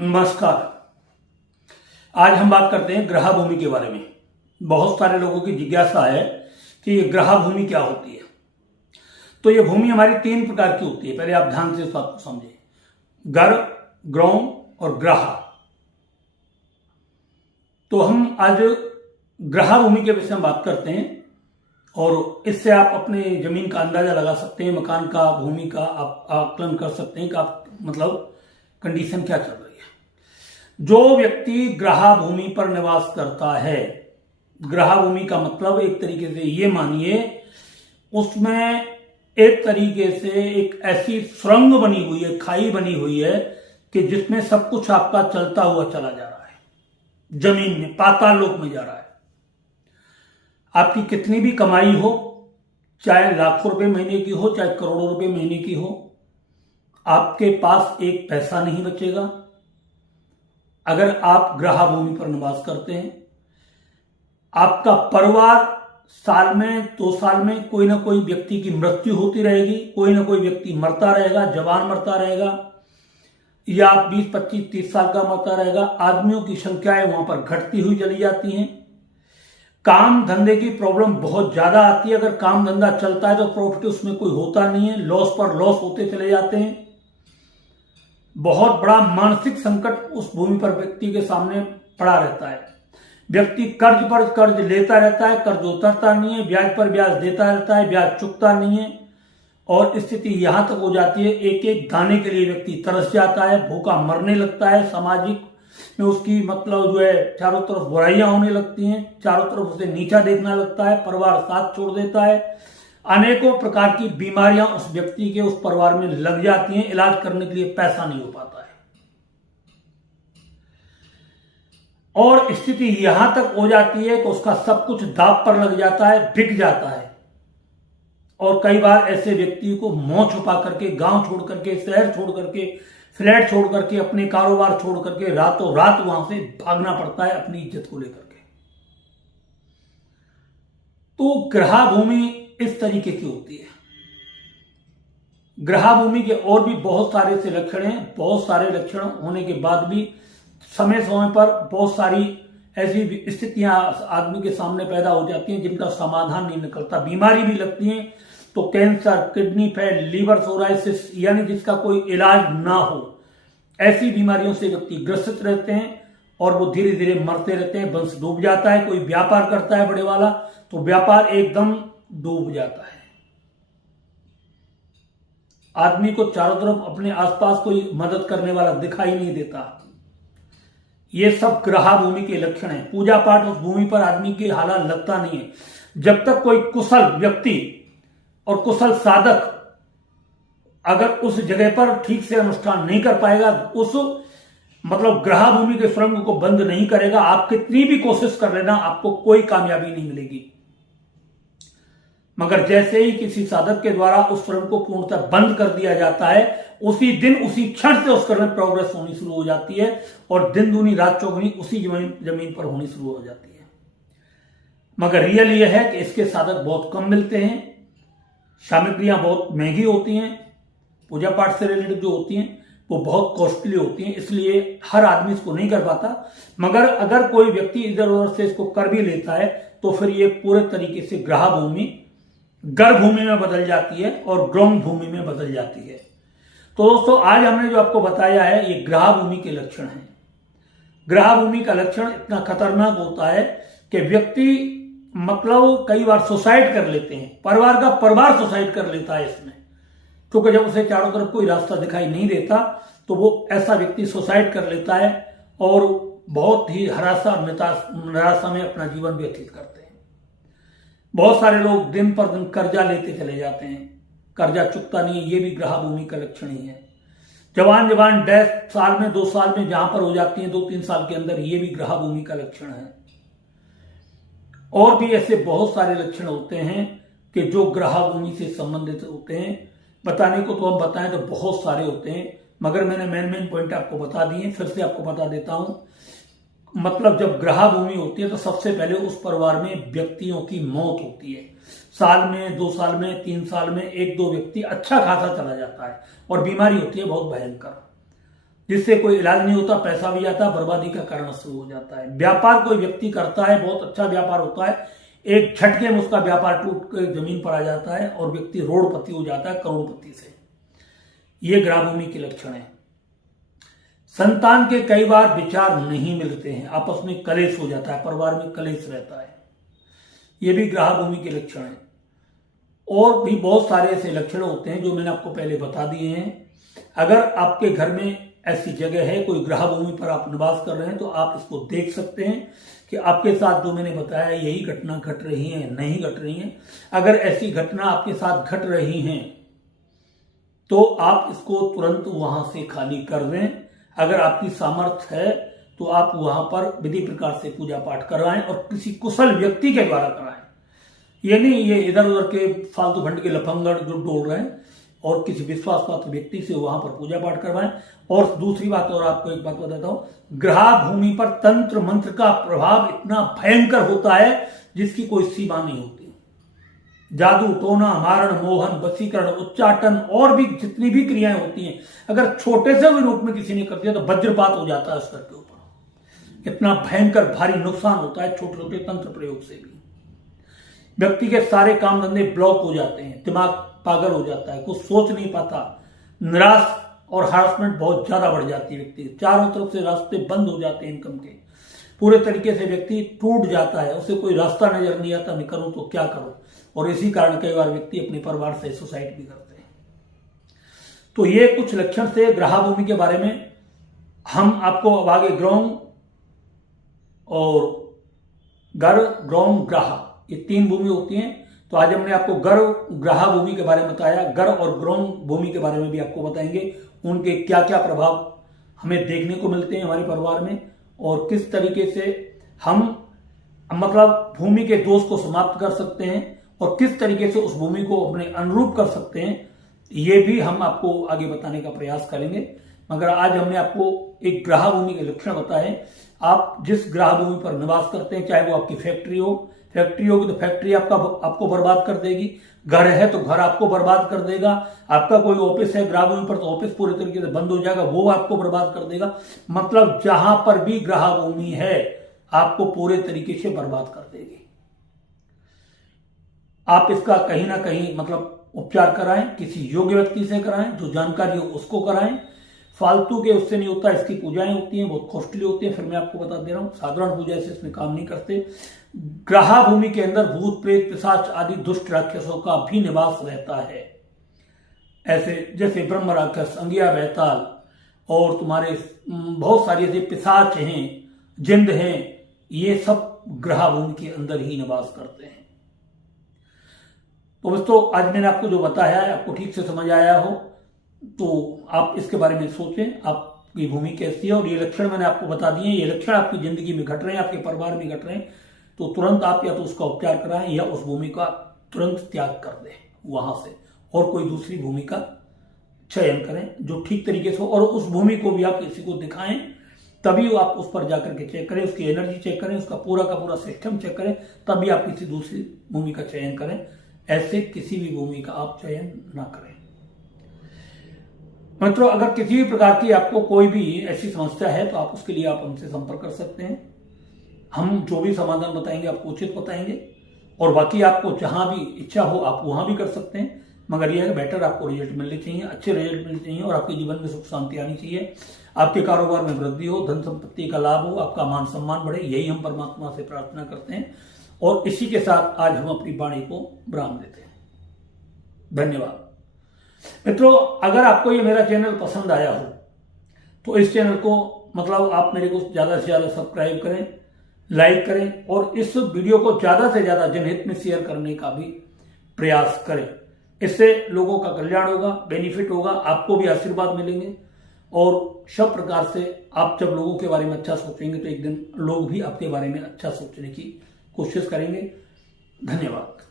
नमस्कार। आज हम बात करते हैं ग्रह भूमि के बारे में। बहुत सारे लोगों की जिज्ञासा है कि ये ग्रह भूमि क्या होती है। तो ये भूमि हमारी 3 प्रकार की होती है। पहले आप ध्यान से इस बात को समझें। गर्ह, ग्रौम और ग्रह। तो हम आज ग्रह भूमि के विषय में बात करते हैं और इससे आप अपने जमीन का अंदाजा लगा सकते हैं, मकान का, भूमि का आप आकलन कर सकते हैं कि आप मतलब कंडीशन क्या चल रही है। जो व्यक्ति ग्रह भूमि पर निवास करता है, ग्रह भूमि का मतलब एक तरीके से ये मानिए उसमें एक तरीके से एक ऐसी सुरंग बनी हुई है, खाई बनी हुई है कि जिसमें सब कुछ आपका चलता हुआ चला जा रहा है, जमीन में, पाताल लोक में जा रहा है। आपकी कितनी भी कमाई हो, चाहे लाखों रुपए महीने की हो, चाहे करोड़ों रुपए महीने की हो, आपके पास एक पैसा नहीं बचेगा अगर आप ग्रह भूमि पर निवास करते हैं। आपका परिवार साल में 2 साल में कोई ना कोई व्यक्ति की मृत्यु होती रहेगी, कोई ना कोई व्यक्ति मरता रहेगा, जवान मरता रहेगा, या 20, 25, 30 साल का मरता रहेगा। आदमियों की संख्याएं वहां पर घटती हुई चली जाती हैं। काम धंधे की प्रॉब्लम बहुत ज्यादा आती है। अगर काम धंधा चलता है तो प्रॉफिट उसमें कोई होता नहीं है, लॉस पर लॉस होते चले जाते हैं। बहुत बड़ा मानसिक संकट उस भूमि पर व्यक्ति के सामने पड़ा रहता है। व्यक्ति कर्ज पर कर्ज लेता रहता है, कर्ज उतरता नहीं है, ब्याज पर ब्याज देता रहता है, ब्याज चुकता नहीं है, और स्थिति यहां तक हो जाती है एक एक दाने के लिए व्यक्ति तरस जाता है, भूखा मरने लगता है। सामाजिक में उसकी मतलब जो है चारों तरफ बुराइयां होने लगती हैं, चारों तरफ उसे नीचा देखना लगता है, परिवार साथ छोड़ देता है। अनेकों प्रकार की बीमारियां उस व्यक्ति के, उस परिवार में लग जाती हैं। इलाज करने के लिए पैसा नहीं हो पाता है और स्थिति यहां तक हो जाती है कि उसका सब कुछ दांव पर लग जाता है, बिक जाता है। और कई बार ऐसे व्यक्ति को मुंह छुपा करके, गांव छोड़ करके, शहर छोड़ करके, फ्लैट छोड़ करके, अपने कारोबार छोड़ करके रातों रात वहां से भागना पड़ता है अपनी इज्जत को लेकर के। तो ग्रह भूमि इस तरीके की होती है। ग्रह भूमि के और भी बहुत सारे से लक्षण हैं। बहुत सारे लक्षण होने के बाद भी समय समय पर बहुत सारी ऐसी स्थितियां आदमी के सामने पैदा हो जाती हैं जिनका समाधान नहीं निकलता। बीमारी भी लगती है तो cancer, kidney fail, liver psoriasis, यानी जिसका कोई इलाज ना हो, ऐसी बीमारियों से व्यक्ति ग्रसित रहते हैं और वो धीरे धीरे मरते रहते हैं। वंश डूब जाता है। कोई व्यापार करता है बड़े वाला तो व्यापार एकदम डूब जाता है। आदमी को चारों तरफ अपने आसपास कोई मदद करने वाला दिखाई नहीं देता। ये सब ग्रह भूमि के लक्षण हैं। पूजा पाठ उस भूमि पर आदमी के हालात लगता नहीं है। जब तक कोई कुशल व्यक्ति और कुशल साधक अगर उस जगह पर ठीक से अनुष्ठान नहीं कर पाएगा, उस मतलब ग्रह भूमि के सुरंग को बंद नहीं करेगा, आप कितनी भी कोशिश कर लेना, आपको कोई कामयाबी नहीं मिलेगी। मगर जैसे ही किसी साधक के द्वारा उस सुरंग को पूर्णतः बंद कर दिया जाता है, उसी दिन उसी क्षण से उसके में प्रोग्रेस होनी शुरू हो जाती है और दिन दूनी रात चौगुनी उसी जमीन पर होनी शुरू हो जाती है। मगर रियल यह है कि इसके साधक बहुत कम मिलते हैं। सामग्रियां बहुत महंगी होती हैं। पूजा पाठ से रिलेटेड जो होती हैं वो बहुत कॉस्टली होती हैं, इसलिए हर आदमी इसको नहीं कर पाता। मगर अगर कोई व्यक्ति इधर उधर से इसको कर भी लेता है तो फिर ये पूरे तरीके से ग्रह भूमि गर्भ भूमि में बदल जाती है और ग्रौम भूमि में बदल जाती है। तो दोस्तों, आज हमने जो आपको बताया है ये ग्रह भूमि के लक्षण हैं। ग्रह भूमि का लक्षण इतना खतरनाक होता है कि व्यक्ति मतलब कई बार सुसाइड कर लेते हैं। परिवार का परिवार सुसाइड कर लेता है इसमें, क्योंकि जब उसे चारों तरफ कोई रास्ता दिखाई नहीं देता तो वो ऐसा व्यक्ति सुसाइड कर लेता है और बहुत ही हरासा निराशा में अपना जीवन व्यतीत करते हैं। बहुत सारे लोग दिन पर दिन कर्जा लेते चले जाते हैं, कर्जा चुकता नहीं है। ये भी ग्रह भूमि का लक्षण ही है। जवान डेथ साल में, 2 साल में जहां पर हो जाती है, 2-3 साल के अंदर, ये भी ग्रह भूमि का लक्षण है। और भी ऐसे बहुत सारे लक्षण होते हैं कि जो ग्रह भूमि से संबंधित होते हैं। बताने को तो हम बताएं तो बहुत सारे होते हैं, मगर मैंने मेन पॉइंट आपको बता दिए, फिर से आपको बता देता हूं। मतलब जब ग्रह भूमि होती है तो सबसे पहले उस परिवार में व्यक्तियों की मौत होती है। साल में, 2 साल में, 3 साल में 1-2 व्यक्ति अच्छा खासा चला जाता है और बीमारी होती है बहुत भयंकर। जिससे कोई इलाज नहीं होता, पैसा भी जाता है, बर्बादी का कारण शुरू हो जाता है। व्यापार कोई व्यक्ति करता है, बहुत अच्छा व्यापार होता है, एक झटके में उसका व्यापार टूट कर जमीन पर आ जाता है और व्यक्ति रोडपति हो जाता है, करोड़पति से। ये ग्रह भूमि के लक्षण है। संतान के कई बार विचार नहीं मिलते हैं, आपस में कलेश हो जाता है, परिवार में कलेश रहता है, ये भी ग्रह भूमि के लक्षण है। और भी बहुत सारे ऐसे लक्षण होते हैं जो मैंने आपको पहले बता दिए हैं। अगर आपके घर में ऐसी जगह है, कोई ग्रह भूमि पर आप निवास कर रहे हैं, तो आप इसको देख सकते हैं कि आपके साथ जो मैंने बताया यही घटना घट रही है, नहीं घट रही है। अगर ऐसी घटना आपके साथ घट रही है तो आप इसको तुरंत वहां से खाली कर दें। अगर आपकी सामर्थ्य है तो आप वहां पर विधि प्रकार से पूजा पाठ करवाएं और किसी कुशल व्यक्ति के द्वारा कराएं। ये नहीं ये इधर उधर के फालतू फंड के लफंगड़ जो डोल रहे हैं, और किसी विश्वास पात्र व्यक्ति से वहां पर पूजा पाठ करवाएं। और दूसरी बात, और आपको एक बात बताता हूं, ग्रह भूमि पर तंत्र मंत्र का प्रभाव इतना भयंकर होता है जिसकी कोई सीमा नहीं होती। जादू, टोना, मारण, मोहन, वशीकरण, उच्चाटन और भी जितनी भी क्रियाएं होती हैं, अगर छोटे से भी रूप में किसी ने कर दिया तो वज्रपात हो जाता है उस घर के ऊपर। इतना भयंकर भारी नुकसान होता है छोटे छोटे तंत्र प्रयोग से भी। व्यक्ति के सारे काम धंधे ब्लॉक हो जाते हैं, दिमाग पागल हो जाता है, कुछ सोच नहीं पाता, निराश और हरासमेंट बहुत ज्यादा बढ़ जाती है। व्यक्ति चारों तरफ से रास्ते बंद हो जाते हैं इनकम के, पूरे तरीके से व्यक्ति टूट जाता है, उसे कोई रास्ता नजर नहीं आता, मैं करूं तो क्या करूं। और इसी कारण कई बार व्यक्ति अपने परिवार से सुसाइड भी करते हैं। तो ये कुछ लक्षण से ग्रह भूमि के बारे में हम आपको अब आगे ग्रह और घर, ग्रह, ग्रह, ये 3 भूमि होती हैं। तो आज हमने आपको ग्रह भूमि के बारे में बताया, ग्रह और ग्रह भूमि के बारे में भी आपको बताएंगे, उनके क्या क्या प्रभाव हमें देखने को मिलते हैं हमारे परिवार में, और किस तरीके से हम मतलब भूमि के दोष को समाप्त कर सकते हैं और किस तरीके से उस भूमि को अपने अनुरूप कर सकते हैं, ये भी हम आपको आगे बताने का प्रयास करेंगे। मगर आज हमने आपको एक ग्रह भूमि के लक्षण बताए। आप जिस ग्रह भूमि पर निवास करते हैं, चाहे वो आपकी फैक्ट्री होगी तो फैक्ट्री आपको बर्बाद कर देगी, घर है तो घर आपको बर्बाद कर देगा, आपका कोई ऑफिस है ग्रह भूमि पर तो ऑफिस पूरे तरीके से बंद हो जाएगा, वो आपको बर्बाद कर देगा। मतलब जहां पर भी ग्रह भूमि है आपको पूरे तरीके से बर्बाद कर देगी। आप इसका कहीं ना कहीं मतलब उपचार कराएं, किसी योग्य व्यक्ति से कराएं, जो जानकारी हो उसको कराएं। फालतू के उससे नहीं होता, इसकी पूजाएं होती हैं, बहुत कॉस्टली होती हैं। फिर मैं आपको बता दे रहा हूं, साधारण पूजा से इसमें काम नहीं करते। ग्रह भूमि के अंदर भूत प्रेत पिशाच आदि दुष्ट राक्षसों का भी निवास रहता है। ऐसे जैसे ब्रह्म राक्षस, अंगिया बैताल और तुम्हारे बहुत सारे ऐसे पिशाच हैं, जिंद हैं, ये सब ग्रह भूमि के अंदर ही निवास करते हैं। तो दोस्तों आज मैंने आपको जो बताया है आपको ठीक से समझ आया हो तो आप इसके बारे में सोचें, आपकी भूमि कैसी है। और ये लक्षण मैंने आपको बता दिए, ये लक्षण आपकी जिंदगी में घट रहे हैं, आपके परिवार में घट रहे हैं, तो तुरंत आप या तो उसका उपचार कराएं या उस भूमि का तुरंत त्याग कर दें वहां से, और कोई दूसरी भूमि का चयन करें जो ठीक तरीके से हो। और उस भूमि को भी आप किसी को दिखाएं, तभी आप उस पर जाकर के चेक करें, उसकी एनर्जी चेक करें, उसका पूरा का पूरा सिस्टम चेक करें, तभी आप किसी दूसरी भूमि का चयन करें। ऐसे किसी भी भूमि का आप चयन ना करें। मित्रों, अगर किसी भी प्रकार की आपको कोई भी ऐसी समस्या है तो आप उसके लिए आप हमसे संपर्क कर सकते हैं। हम जो भी समाधान बताएंगे आपको उचित बताएंगे, और बाकी आपको जहां भी इच्छा हो आप वहां भी कर सकते हैं। मगर यह है बेटर आपको रिजल्ट मिलने चाहिए, अच्छे रिजल्ट मिलने चाहिए, और आपके जीवन में सुख शांति आनी चाहिए, आपके कारोबार में वृद्धि हो, धन संपत्ति का लाभ हो, आपका मान सम्मान बढ़े, यही हम परमात्मा से प्रार्थना करते हैं। और इसी के साथ आज हम अपनी वाणी को विराम देते हैं। धन्यवाद। मित्रों, अगर आपको ये मेरा चैनल पसंद आया हो तो इस चैनल को मतलब आप मेरे को ज्यादा से ज्यादा सब्सक्राइब करें, लाइक करें, और इस वीडियो को ज्यादा से ज्यादा जनहित में शेयर करने का भी प्रयास करें। इससे लोगों का कल्याण होगा, बेनिफिट होगा, आपको भी आशीर्वाद मिलेंगे, और सब प्रकार से आप जब लोगों के बारे में अच्छा सोचेंगे तो एक दिन लोग भी आपके बारे में अच्छा सोचने की कोशिश करेंगे। धन्यवाद।